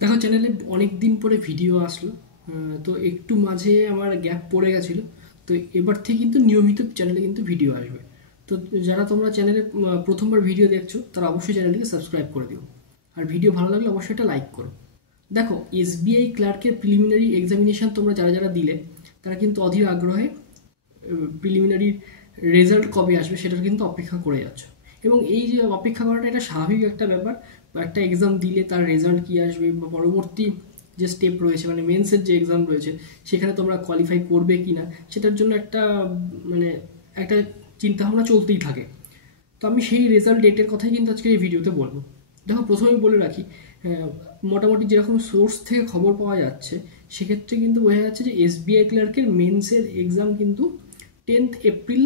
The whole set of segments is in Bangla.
দেখো চ্যানেলে অনেক দিন পরে ভিডিও আসলো। তো একটু মাঝে আমার গ্যাপ পড়ে গেছিলো। তো এবার থেকে কিন্তু নিয়মিত চ্যানেলে কিন্তু ভিডিও আসবে। তো যারা তোমরা চ্যানেলে প্রথমবার ভিডিও দেখছো তারা অবশ্যই চ্যানেলটিকে সাবস্ক্রাইব করে দিও। আর ভিডিও ভালো লাগলে অবশ্যই একটা লাইক করো। দেখো, এসবিআই ক্লার্কের প্রিলিমিনারি এক্সামিনেশন তোমরা যারা যারা দিলে তারা কিন্তু অধীর আগ্রহে প্রিলিমিনারি রেজাল্ট কবে আসবে সেটার কিন্তু অপেক্ষা করে যাচ্ছে। এবং এই যে অপেক্ষা করাটা, এটা স্বাভাবিক একটা ব্যাপার। একটা এক্সাম দিলে তার রেজাল্ট কী আসবে বা পরবর্তী যে স্টেপ রয়েছে, মানে মেন্সের যে এক্সাম রয়েছে সেখানে তোমরা কোয়ালিফাই করবে কি না সেটার জন্য একটা মানে একটা চিন্তাভাবনা চলতেই থাকে। তো আমি সেই রেজাল্ট ডেটের কথাই কিন্তু আজকে এই ভিডিওতে বলবো। দেখো, প্রথমেই বলে রাখি, মোটামুটি যেরকম সোর্স থেকে খবর পাওয়া যাচ্ছে সেক্ষেত্রে কিন্তু বোঝা যাচ্ছে যে এসবিআই ক্লার্কের মেন্সের এক্সাম কিন্তু 10th এপ্রিল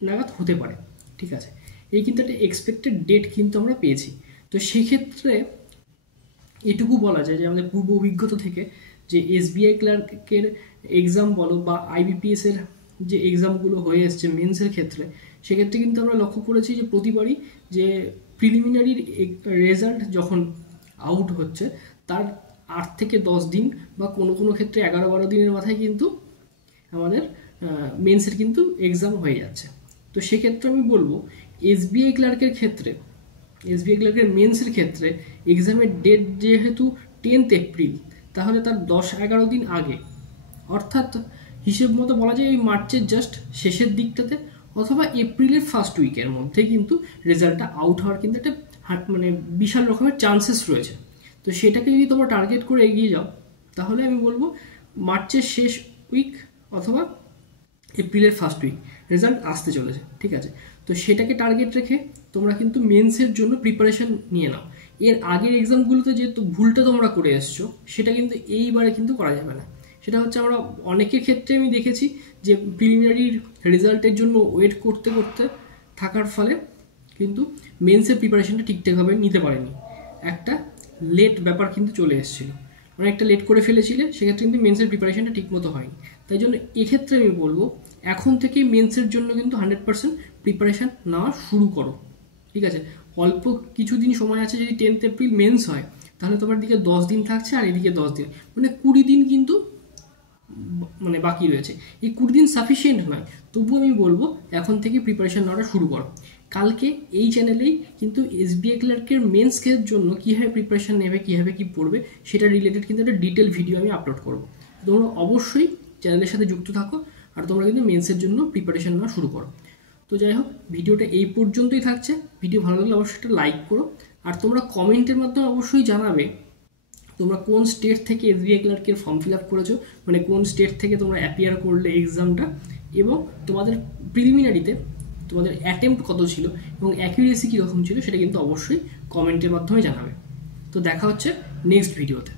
নাগাদ হতে পারে। ঠিক আছে, এই কিন্তু একটা এক্সপেক্টেড ডেট কিন্তু আমরা পেয়েছি। তো সেক্ষেত্রে এটুকু বলা যায় যে আমাদের পূর্ব অভিজ্ঞতা থেকে যে এসবিআই ক্লার্কের এক্সাম বলো বা আইবিপিএসের যে এক্সামগুলো হয়ে এসছে মেন্সের ক্ষেত্রে, সেক্ষেত্রে কিন্তু আমরা লক্ষ্য করেছি যে প্রতিবারই যে প্রিলিমিনারির রেজাল্ট যখন আউট হচ্ছে তার 8 থেকে 10 দিন বা কোনো কোনো ক্ষেত্রে 11-12 দিনের মাথায় কিন্তু আমাদের মেন্সের কিন্তু এক্সাম হয়ে যাচ্ছে। তো সেক্ষেত্রে আমি বলবো এসবিআই ক্লার্কের ক্ষেত্রে, এসবিআই ক্লার্কের মেন্সের ক্ষেত্রে এক্সামের ডেট যেহেতু 10th এপ্রিল, তাহলে তার 10-11 দিন আগে, অর্থাৎ হিসেব মতো বলা যায় এই মার্চের জাস্ট শেষের দিকটাতে অথবা এপ্রিলের ফার্স্ট উইকের মধ্যে কিন্তু রেজাল্টটা আউট হওয়ার কিন্তু একটা মানে বিশাল রকমের চান্সেস রয়েছে। তো সেটাকে যদি তোমরা টার্গেট করে এগিয়ে যাও তাহলে আমি বলবো মার্চের শেষ উইক অথবা এপ্রিলের ফার্স্ট উইক রেজাল্ট আসতে চলেছে। ঠিক আছে, তো সেটাকে টার্গেট রেখে তোমরা কিন্তু মেন্সের জন্য প্রিপারেশন নিয়ে নাও। এর আগের এক্সামগুলোতে যে ভুলটা তোমরা করে এসছো সেটা কিন্তু এইবারে কিন্তু করা যাবে না। সেটা হচ্ছে, আমরা অনেকের ক্ষেত্রে আমি দেখেছি যে প্রিলিমিনারির রেজাল্টের জন্য ওয়েট করতে করতে থাকার ফলে কিন্তু মেন্সের প্রিপারেশনটা ঠিকঠাকভাবে নিতে পারেনি। একটা লেট ব্যাপার কিন্তু চলে এসেছিলো, অনেকটা লেট করে ফেলেছিলে, সেক্ষেত্রে কিন্তু মেন্সের প্রিপারেশনটা ঠিকমতো হয়নি। তাই জন্য এক্ষেত্রে আমি বলবো এখন থেকে মেন্সের জন্য কিন্তু 100% প্রিপারেশান নেওয়া শুরু করো। ঠিক আছে, অল্প কিছুদিন সময় আছে। যদি 10th এপ্রিল মেন্স হয় তাহলে তোমার দিকে 10 দিন থাকছে আর এদিকে 10 দিন, মানে 20 দিন কিন্তু মানে বাকি রয়েছে। এই 20 দিন সাফিসিয়েন্ট নয়, তবুও আমি বলবো এখন থেকে প্রিপারেশান নেওয়াটা শুরু করো। কালকে এই চ্যানেলেই কিন্তু এসবিআই ক্লার্কের মেন্সের জন্য কীভাবে প্রিপারেশান নেবে, কীভাবে কী পড়বে সেটা রিলেটেড কিন্তু একটা ডিটেল ভিডিও আমি আপলোড করবো। তোমরা অবশ্যই চ্যানেলের সাথে যুক্ত থাকো আর তোমরা কিন্তু মেন্সের জন্য প্রিপারেশান নেওয়া শুরু করো। তো যাই হোক, ভিডিওটা এই পর্যন্তই থাকছে। ভিডিও ভালো লাগলে অবশ্যই একটা লাইক করো। আর তোমরা কমেন্টের মাধ্যমে অবশ্যই জানাবে তোমরা কোন স্টেট থেকে এসবিআই ক্লার্কের ফর্ম ফিল আপ করেছো, মানে কোন স্টেট থেকে তোমরা অ্যাপিয়ার করলে এক্সামটা, এবং তোমাদের প্রিলিমিনারিতে তোমাদের অ্যাটেম্প্ট কত ছিল এবং অ্যাকিউরেসি কীরকম ছিল সেটা কিন্তু অবশ্যই কমেন্টের মাধ্যমে জানাবে। তো দেখা হচ্ছে নেক্সট ভিডিওতে।